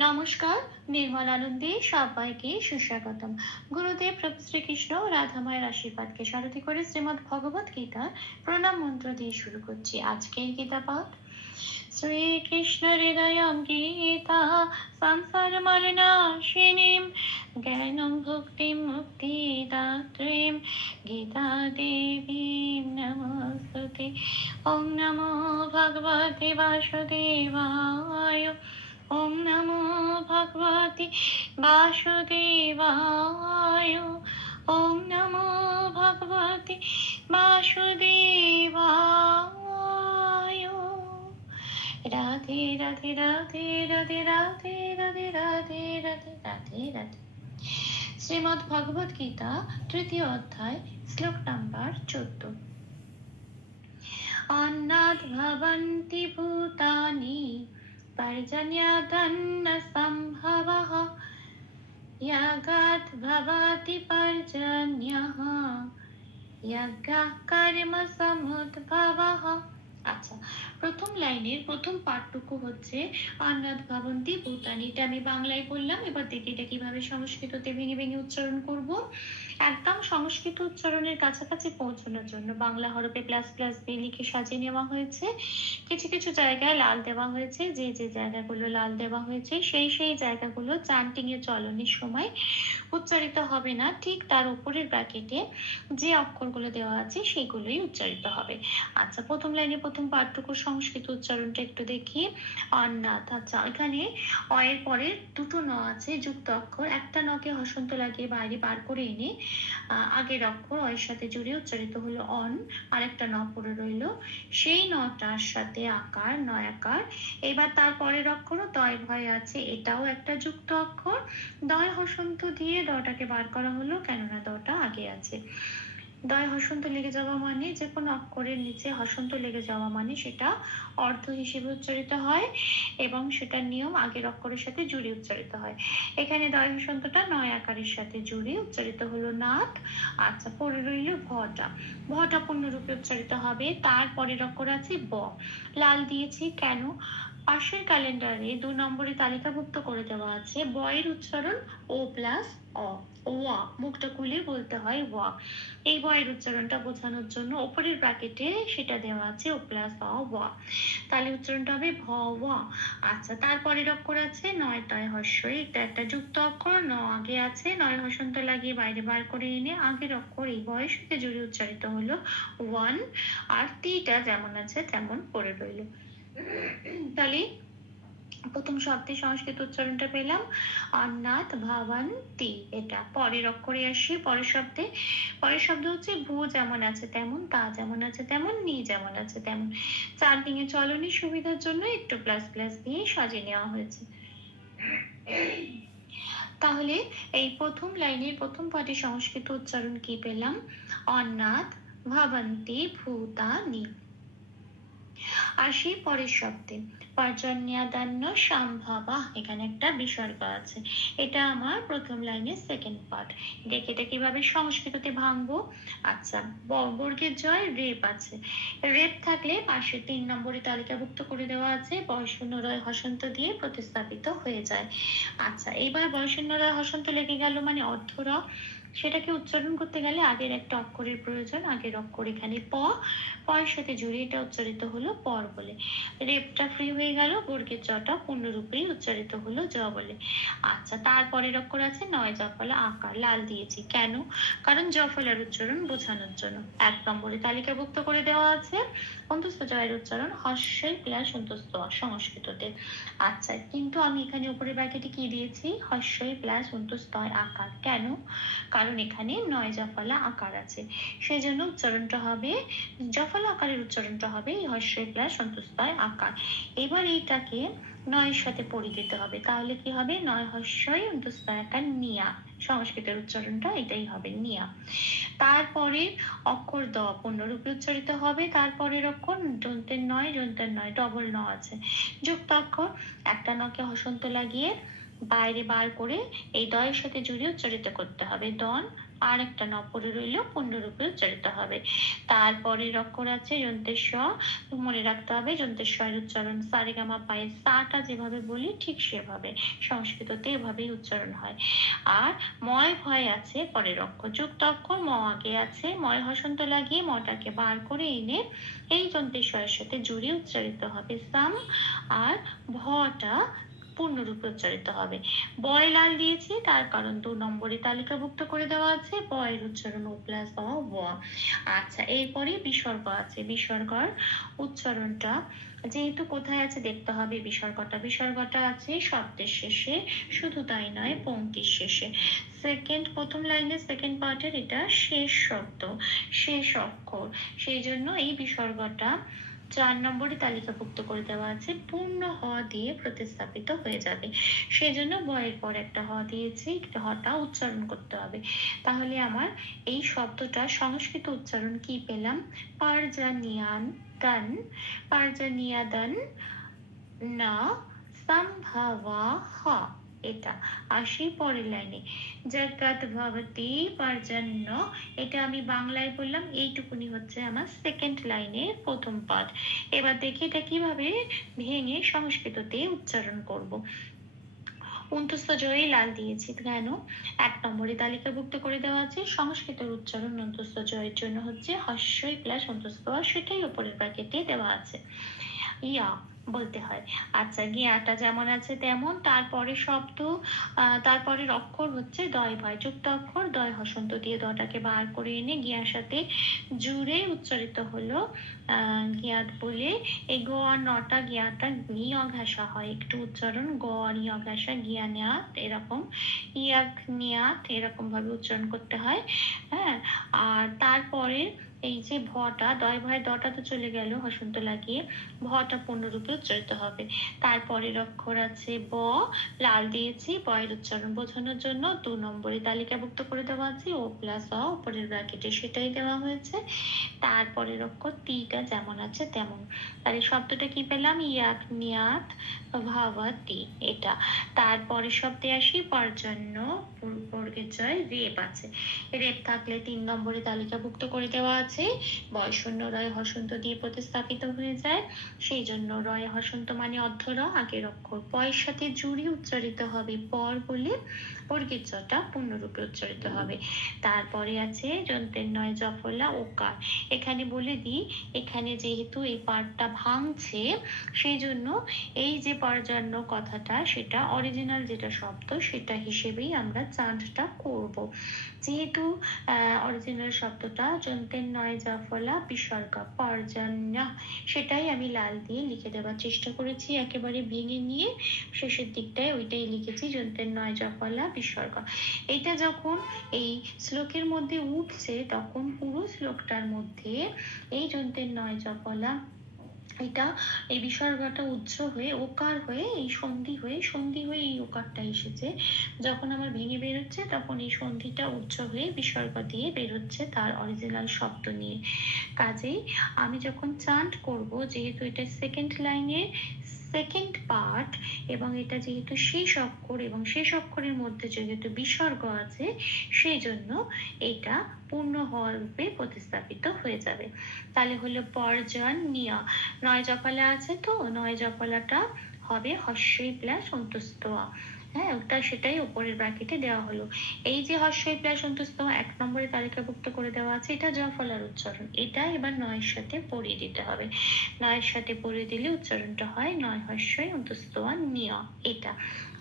নমস্কার, নির্মলানন্দে সবাইকে সুস্বাগতম। গুরুদেব প্রভু শ্রীকৃষ্ণ ও রাধা মায়ের আশীর্বাদকে সারথি করে শ্রীমদ্ ভগবত গীতার প্রণাম মন্ত্র দিয়ে শুরু করছি আজকের গীতা পাঠ। শ্রীকৃষ্ণ হৃদয়ং গীতা সংসার মরণাশিনীম জ্ঞানং ভক্তিম মুক্তিদাত্রীম গীতা দেবীম নমস্তুতে। ওম নমো ভগবতে বাসুদেবায়। ওম নমো ভগবতে বাসুদেবায়। ওম নমো ভগবতে বাসুদেবায়। রাধে রাধে রাধে রাধে রাধে রাধে রাধে রাধে রাধে রাধে। শ্রীমদ্ ভগবত গীতা তৃতীয় অধ্যায় শ্লোক নাম্বার 14। অন্নাৎ ভবন্তি ভূতানি पर्जन्यदन्न सम्भवः यागात् भवति पर्जन्यः यज्ञः कर्म समुद्भवः। আচ্ছা, প্রথম লাইনের প্রথম পাঠটুকু হচ্ছে অন্নাৎ ভবন্তি ভূতানি। এটা আমি বাংলায় বললাম, এবার দেখি এটা কিভাবে সংস্কৃততে ভেঙে ভেঙে উচ্চারণ করব। একদম সংস্কৃত উচ্চারণের কাছাকাছি পৌঁছানোর জন্য বাংলা হরফে প্লাস প্লাস বি লিখে সাজিয়ে নেওয়া হয়েছে। কিছু কিছু জায়গায় লাল দেওয়া হয়েছে, যে যে জায়গাগুলো লাল দেওয়া হয়েছে সেই সেই জায়গাগুলো চান্টিং এর চলনের সময় উচ্চারিত হবে না, ঠিক তার উপরের ব্র্যাকেটে যে অক্ষরগুলো দেওয়া আছে সেগুলোই উচ্চারিত হবে। আচ্ছা, প্রথম লাইনে প্রথম পাঠটুকুর সংস্কৃত উচ্চারণটা একটু দেখি। অন্নাথ। আচ্ছা, এখানে অ এর পরে দুটো ন আছে যুক্ত অক্ষর, একটা নকে হসন্ত লাগিয়ে বাইরে বার করে এনে আগের অক্ষর অ এর সাথে জুড়ে উচ্চারিত হলো অন, আর একটা ন পড়ে রইল, সেই নটার সাথে আকার নয় আকার। এবার তার পরের অক্ষরও দয় ভয় আছে, এটাও একটা যুক্ত অক্ষর, দয় হসন্ত দিয়ে দটাকে বার করা হলো, কেননা দটা আগে আছে। দয় হসন্ত লেগে যাওয়া মানে, যে কোনো অক্ষরের নিচে হসন্ত লেগে যাওয়া মানে সেটা অর্ধ হিসেবে উচ্চারিত হয় এবং সেটার নিয়ম আগের অক্ষরের সাথে জুড়ে উচ্চারিত হয়। এখানে দয় হসন্তটা নয় আকারের সাথে জুড়ে উচ্চারিত হলো নাথ। আচ্ছা, পরে রইল ভটা। ভটা পূর্ণরূপে উচ্চারিত হবে। তারপরের অক্ষর আছে ব। লাল দিয়েছি কেন? পাশের ক্যালেন্ডারে 2 নম্বরে তালিকাভুক্ত করে দেওয়া আছে ব এর উচ্চারণ ও প্লাস অ, ওয়া, মুখটা খুলে বলতে হয় ওয়া। এই ব এর উচ্চারণটা বোঝানোর জন্য উপরের ব্র্যাকেটে সেটা দেওয়া আছে ও প্লাস অ ওয়া, তাহলে উচ্চারণটা হবে ভ ওয়া। আচ্ছা, তারপরের অক্ষর আছে নয় তয় হস্যই, এটা একটা যুক্ত অক্ষর, ন আগে আছে, নয় হসন্ত লাগিয়ে বাইরে বার করে এনে আগের অক্ষর এই বয়ের সাথে জুড়ে উচ্চারিত হলো ওয়ান, আর টিটা যেমন আছে তেমন পড়ে রইল। তাহলে প্রথম শব্দে সংস্কৃত উচ্চারণটা পেলাম অন্নাথ ভবন্তি। এটা পরের অক্ষরে আসি, পরের শব্দে। পরের শব্দ হচ্ছে ভূ যেমন আছে তেমন, তা যেমন আছে তেমন, নি যেমন আছে তেমন। চান্টিং এ চলনের সুবিধার জন্য একটু প্লাস প্লাস দিয়ে সাজিয়ে নেওয়া হয়েছে। তাহলে এই প্রথম লাইনের প্রথম পাঠে সংস্কৃত উচ্চারণ কি পেলাম? অন্নাথ ভবন্তি ভূতানি। আসি পরের শব্দে, পর্জন্যদান্য সম্ভবা। এখানে একটা বিসর্গ আছে, এটা আমার প্রথম লাইনের সেকেন্ড পার্ট। দেখে এটা কিভাবে সংস্কৃততে ভাঙবো। আচ্ছা, বর্গের জয় রেপ আছে, রেপ থাকলে পাশে 3 নম্বরে তালিকাভুক্ত করে দেওয়া আছে বয়শূন্যরয় হসন্ত দিয়ে প্রতিস্থাপিত হয়ে যায়। আচ্ছা, এবার বয়শূন্যরয় হসন্ত লেগে গেল মানে অর্ধর, সেটাকে উচ্চারণ করতে গেলে আগের একটা অক্ষরের প্রয়োজন। আগের অক্ষর এখানে প, পয়ের সাথে জুড়ে এটা উচ্চারিত হলো পর বলে। রেপটা ফ্রি হয়ে গেল, বর্গের জটা পূর্ণরূপেই উচ্চারিত হলো জ বলে। আচ্ছা, তারপরের অক্ষর আছে নয় জফলা আকার, লাল দিয়েছি কেন? কারণ জফলার উচ্চারণ বোঝানোর জন্য। 1 নম্বরে তালিকাভুক্ত করে দেওয়া আছে অন্তস্থ জয়ের উচ্চারণ হস্যই প্লাস অন্তস্থ সংস্কৃততে। আচ্ছা, কিন্তু আমি এখানে উপরের ব্র্যাকেটে কি দিয়েছি? হস্যই প্লাস অন্তস্থ আকার। কেন? কারণ এখানে নয় জফলা আকার আছে, সেই জন্য উচ্চারণটা হবে, জফলা আকারের উচ্চারণটা হবে হস্যই প্লাস অন্তস্থ আকার। এবার এইটাকে নয়ের সাথে পড়ে দিতে হবে, তাহলে কি হবে? নয় হস্যই অন্তস্থ আকার নিয়া। সংস্কৃতের উচ্চারণটা এটাই হবে, নিয়া। তারপরে অক্ষর দ পূর্ণরূপে উচ্চারিত হবে, তারপরের অক্ষর যন্ত্রের নয়, যন্ত্রের নয় ডবল ন আছে, যুক্ত অক্ষর, একটা নকে হসন্ত লাগিয়ে বাইরে বার করে এই দয়ের সাথে জুড়ে উচ্চারিত করতে হবে দন, আর একটা ন পড়ে রইল, পূর্ণরূপে উচ্চারিত হবে। তারপরের অক্ষর আছে যন্ত্রের স। মনে রাখতে হবে যন্ত্রের স এর উচ্চারণ সারেগামা পায়ে সাটা যেভাবে বলি ঠিক সেভাবে সংস্কৃততে এভাবেই উচ্চারণ হয়। আর ময় ভয় আছে পরের অক্ষর, যুক্ত অক্ষর ম আগে আছে, ময় হসন্ত লাগিয়ে মটাকে বার করে এনে এই যন্ত্রের স এর সাথে জুড়ে উচ্চারিত হবে সাম, আর ভটা পূর্ণরূপে উচ্চারিত হবে। বয় লাল দিয়েছি তার কারণ 2 নম্বরে তালিকাভুক্ত করে দেওয়া আছে বয়ের উচ্চারণ ও প্লাস ব। আচ্ছা, এরপরে বিসর্গ আছে। বিসর্গর উচ্চারণটা যেহেতু কোথায় আছে দেখতে হবে। বিসর্গটা আছে শব্দের শেষে, শুধু তাই নয় পংক্তির শেষে। প্রথম লাইনের সেকেন্ড পার্টের এটা শেষ শব্দ, শেষ অক্ষর, সেই জন্য এই বিসর্গটা 4 নম্বরে তালিকাভুক্ত করে দেওয়া আছে, পূর্ণ হ দিয়ে প্রতিস্থাপিত হয়ে যাবে। সেজন্য বয়ের পর একটা হ দিয়েছি, হটা উচ্চারণ করতে হবে। তাহলে আমার এই শব্দটা সংস্কৃত উচ্চারণ কি পেলাম? পারজানিয়াদান, পারজানিয়াদান না সম্ভবহ। এটা আসি পরের লাইনে, জগৎ ভবতি পর্জন্য, এটা আমি বাংলায় বললাম, এইটুকুনি হচ্ছে আমার সেকেন্ড লাইনের প্রথম পাঠ। এবার দেখি এটা কিভাবে ভেঙে সংস্কৃততে উচ্চারণ করব। অন্তস্থ জয়ে লাল দিয়েছি কেন? 1 নম্বরে তালিকাভুক্ত করে দেওয়া আছে সংস্কৃতের উচ্চারণ অন্তস্থ জয়ের জন্য হচ্ছে হস্যই প্লাস অন্তস্থ, সেটাই উপরের ব্র্যাকেটে দেওয়া আছে, ইয়া বলতে হয়। আচ্ছা, গিয়াটা যেমন আছে তেমন, তারপরে শব্দ তারপরের অক্ষর হচ্ছে দয় ভয়, যুক্ত অক্ষর দয় হসন্ত দিয়ে দটাকে বার করে এনে গিয়ার সাথে জুড়ে উচ্চারিত হলো গিয়াত বলে। এই গ আর নটা গিয়াটা নিয় ঘাসা হয়, একটু উচ্চারণ গ আর নিয় ঘাসা, গিয়া নিয়াত এরকম, ইয়াক নিয়াত এরকম ভাবে উচ্চারণ করতে হয়। হ্যাঁ, আর তারপরে এই যে ভটা দয় ভয়ের দটা তো চলে গেল হসন্ত লাগিয়ে, ভটা পূর্ণরূপে উচ্চারিত হবে। তারপরের অক্ষর আছে ব, লাল দিয়েছি বয়ের উচ্চারণ বোঝানোর জন্য 2 নম্বরে তালিকাভুক্ত করে দেওয়া আছে ও প্লাস অ উপরের ব্র্যাকেটে সেটাই দেওয়া হয়েছে। তারপরের অক্ষর টিটা যেমন আছে তেমন। তাহলে শব্দটা কি পেলাম? ইয়াক নিয়াত ভাবাতি, এটা। তারপরে শব্দে আসি পর্জন্য, বর্গের জয় রেপ আছে, রেপ থাকলে 3 নম্বরে তালিকাভুক্ত করে দেওয়া আছে, বয় শূন্য রয় হসন্ত দিয়ে প্রতিস্থাপিত হয়ে যায়, সেই জন্য রয় হসন্ত মানে অর্ধর, আগের অক্ষর পয়ের সাথে জুড়ে উচ্চারিত হবে পর বলে বর্গের জটা পূর্ণরূপে উচ্চারিত হবে। তারপরে আছে যন্ত্রের নয় জফলা ওকার। এখানে বলে দিই, এখানে যেহেতু এই পার্টটা ভাঙছে সেই জন্য এই যে পর্জন্য কথাটা সেটা অরিজিনাল যেটা শব্দ সেটা হিসেবেই আমরা চাঁদটা করব। যেহেতু অরিজিনাল শব্দটা যন্ত্রের নয় জফলা বিসর্গ পর্জন্য, সেটাই আমি লাল দিয়ে লিখে দেওয়ার চেষ্টা করেছি, একেবারে ভেঙে নিয়ে শেষের দিকটায় ওইটাই লিখেছি যন্ত্রের নয় জফলা বিসর্গ। এটা যখন এই শ্লোকের মধ্যে উঠছে তখন পুরো শ্লোকটার মধ্যে এই যন্ত্রের নয় জফলা এটা এই বিসর্গটা উচ্চ হয়ে ওকার হয়ে এই সন্ধি হয়ে এই ওকারটা এসেছে। যখন আমার ভেঙে বেরোচ্ছে তখন এই সন্ধিটা উচ্চ হয়ে বিসর্গ দিয়ে বেরোচ্ছে তার অরিজিনাল শব্দ নিয়ে। কাজেই আমি যখন চান্ট করব, যেহেতু এটা সেকেন্ড লাইনের সেকেন্ড পার্ট এবং এটা যেহেতু শেষ অক্ষর এবং শেষ অক্ষরের মধ্যে যেহেতু বিসর্গ আছে সেই জন্য এটা পূর্ণ হওয়ার রূপে প্রতিস্থাপিত হয়ে যাবে। তাহলে হলো পর্জন্য, নয় জফলা আছে তো নয় জফলাটা হবে হস্যই প্লাস অন্তস্থ। হ্যাঁ, ওটা সেটাই উপরের ব্র্যাকেটে দেওয়া হলো। এই যে হস্যই প্লাস অন্তস্থ 1 নম্বরে তালিকাভুক্ত করে দেওয়া আছে, এটা জফলার উচ্চারণ, এটা এবার নয়ের সাথে পড়িয়ে দিতে হবে। নয়ের সাথে পড়িয়ে দিলে উচ্চারণটা হয় নয় হস্যই অন্তস্থ নিয়, এটা।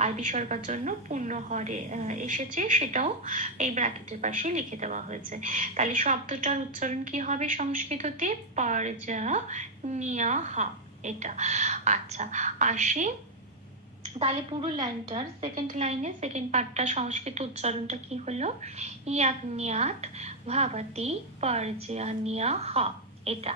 আর বিসর্গের জন্য পূর্ণ হরে এসেছে সেটাও এই ব্র্যাকেটের পাশে লিখে দেওয়া হয়েছে। তাহলে শব্দটার উচ্চারণ কি হবে সংস্কৃততে? পর্জন্য, এটা। আচ্ছা, আসি তাহলে পুরো লাইনটার সেকেন্ড লাইনে সেকেন্ড পার্টটা সংস্কৃত উচ্চারণটা কি হলো? ইয়াজ্ঞাত ভাবতি পর্জন্য, এটা।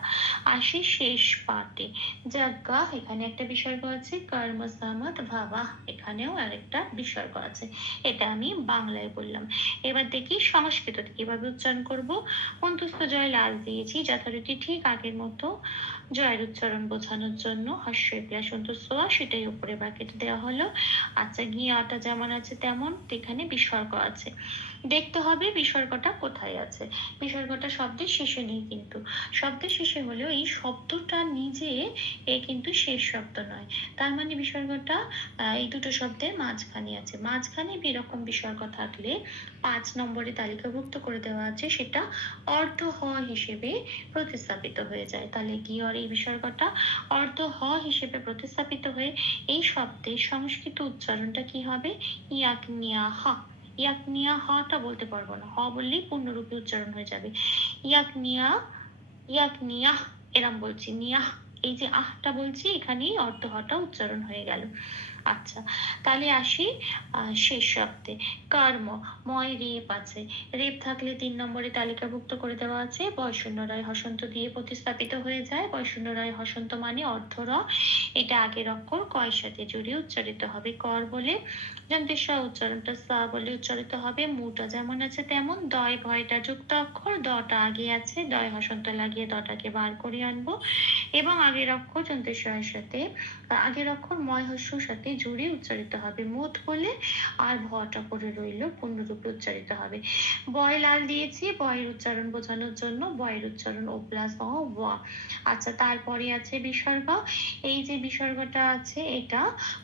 আসি শেষ পার্টে, যজ্ঞা এখানে একটা বিসর্গ আছে, কর্ম সামত ভাবা এখানেও আরেকটা বিসর্গ আছে, এটা আমি বাংলায় বললাম। এবার দেখি সংস্কৃততে কিভাবে উচ্চারণ করব। অন্তস্থ জয় লাল দিয়েছি যথারীতি ঠিক আগের মতো জয়ের উচ্চারণ বোঝানোর জন্য হস্যই প্লাস অন্তস্থ সেটাই উপরে ব্র্যাকেট দেওয়া হলো। আচ্ছা, গিয়াটা যেমন আছে তেমন এখানে বিসর্গ আছে। দেখতে হবে বিসর্গটা কোথায় আছে। বিসর্গটা শব্দের শেষে নেই, কিন্তু শব্দের শেষে হলেও এই শব্দটা নিজে কিন্তু শেষ শব্দ নয়। তার মানে বিসর্গটা এই দুটো শব্দের মাঝখানে আছে। মাঝখানে এরকম বিসর্গ থাকলে 5 নম্বরে তালিকাভুক্ত করে দেওয়া আছে, সেটা অর্ধ হ হিসেবে প্রতিস্থাপিত হয়ে যায়। তাহলে কি আর এই বিসর্গটা অর্ধ হ হিসেবে প্রতিস্থাপিত হয়ে এই শব্দের সংস্কৃত উচ্চারণটা কি হবে? ইয়াকনিয়া হা। ইয়াকনিয়া হটা বলতে পারবো না, হ বললেই পূর্ণরূপে উচ্চারণ হয়ে যাবে। ইয়াকনিয়া, ইয়াকনিয়া এরম বলছি, নিয়া এই যে আহটা বলছি এখানেই অর্ধ হটা উচ্চারণ হয়ে গেল। আচ্ছা, তাহলে আসি শেষ শব্দে। কর্ম, ময় রেপ আছে। রেপ থাকলে 3 নম্বরে তালিকাভুক্ত করে দেওয়া আছে। বয়শূন্য রায় হসন্ত দিয়ে প্রতিস্থাপিত হয়ে যায়। বয়শূন্য রায় হসন্ত মানে অর্ধ র, এটা আগের অক্ষর কয়ের সাথে জড়িয়ে উচ্চারিত হবে কর বলে। যন্ত্রের স উচ্চারণটা সা বলে উচ্চারিত হবে। মুটা যেমন আছে তেমন। দয় ভয়টা যুক্ত অক্ষর, দটা আগে আছে, দয় হসন্ত লাগিয়ে দটাকে বার করে আনবো এবং আগের অক্ষর যন্ত্রের সয়ের সাথে, আগের অক্ষর ময় হস্যর সাথে জুড়ে উচ্চারিত হবে মুঠ বলে, আর ভটা করে রইল পূর্ণরূপে উচ্চারিত হবে। বয় লাল দিয়েছি বয়ের উচ্চারণ বোঝানোর জন্য, বয়ের উচ্চারণ ও প্লাস অ ওয়া। আচ্ছা, তারপরে আছে বিসর্গ। এই যে বিসর্গটা আছে এটা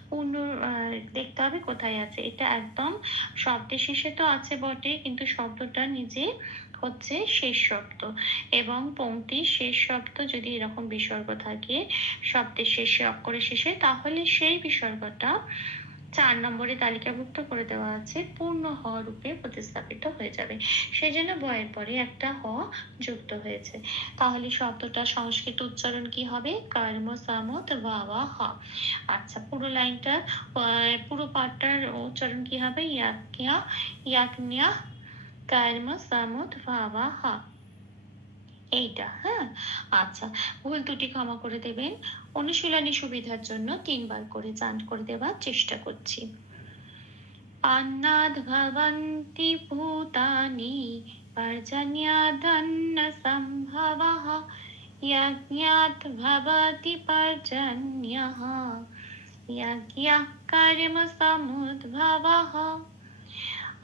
পূর্ণ দেখতে হবে কোথায় আছে। এটা একদম শব্দের শেষে তো আছে বটে, কিন্তু শব্দটা নিজে হচ্ছে শেষ শব্দ, এবং পংক্তির শেষ শব্দ যদি এরকম বিসর্গ থাকে শব্দের শেষে অক্ষরের শেষে, তাহলে সেই বিসর্গটা 4 নম্বরে তালিকাভুক্ত করে দেওয়া আছে পূর্ণ হ রূপে প্রতিস্থাপিত হয়ে যাবে। সেজন্য বয়ের পরে একটা হ যুক্ত হয়েছে। তাহলে শব্দটা সংস্কৃত উচ্চারণ কি হবে? কর্ম সামত ভাবা হ। আচ্ছা, পুরো লাইনটা পুরো পাঠটার উচ্চারণ কি হবে? ইয়াক্ঞা, ইয়াক্ঞা, কর্ম সামত ভাবা হ। এইটা, হ্যাঁ। আচ্ছা, ভুল ত্রুটি ক্ষমা করে দেবেন। অনুশীলনী সুবিধার জন্য 3 বার করে চান্ট করে দেওয়ার চেষ্টা করছি। अन्नाद् भवन्ति भूतानि पर्जन्यादन्न सम्भवः यज्ञात् भवति पर्जन्यः यज्ञः कर्म समुद्भवः।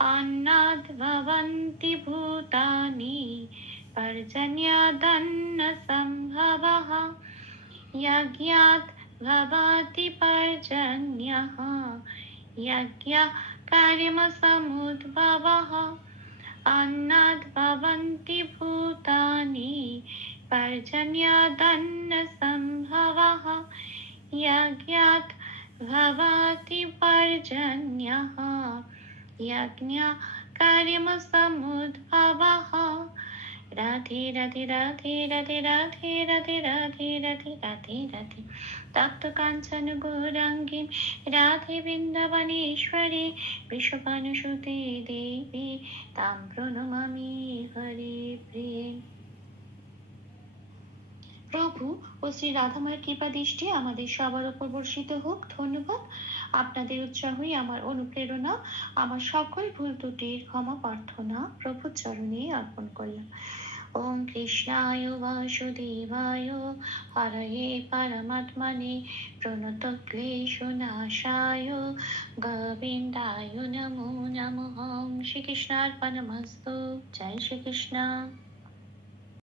अन्नाद् भवन्ति भूतानि पर्जन्यादन्न सम्भवः यज्ञात् भवति पर्जन्यः यज्ञः कर्म समुद्भवः। अन्नाद् भवन्ति भूतानि पर्जन्यादन्न सम्भवः यज्ञात् भवति पर्जन्यः यज्ञः कर्म समुद्भवः। राधे राधे राधे राधे राधे राधे राधे राधे राधे राधे। तप्त कांचन गौरांगी राधे वृंदावनेश्वरी विश्वभानुसुते देवी तां प्रणमामि हरे प्रिये। প্রভু ও শ্রী রাধামায়ের কৃপা দৃষ্টি আমাদের সবার উপর বর্ষিত হোক। ধন্যবাদ। আপনাদের উৎসাহই আমার অনুপ্রেরণা। আমার সকল ভুল ত্রুটির ক্ষমা প্রার্থনা প্রভুর চরণে অর্পণ করলাম। ওম কৃষ্ণায় বাসুদেবায় হরয়ে পরমাত্মনে প্রণতক্লেশনাশায় গোবিন্দায় নমো নমঃ। শ্রীকৃষ্ণার্পণমস্তু। জয় শ্রীকৃষ্ণ।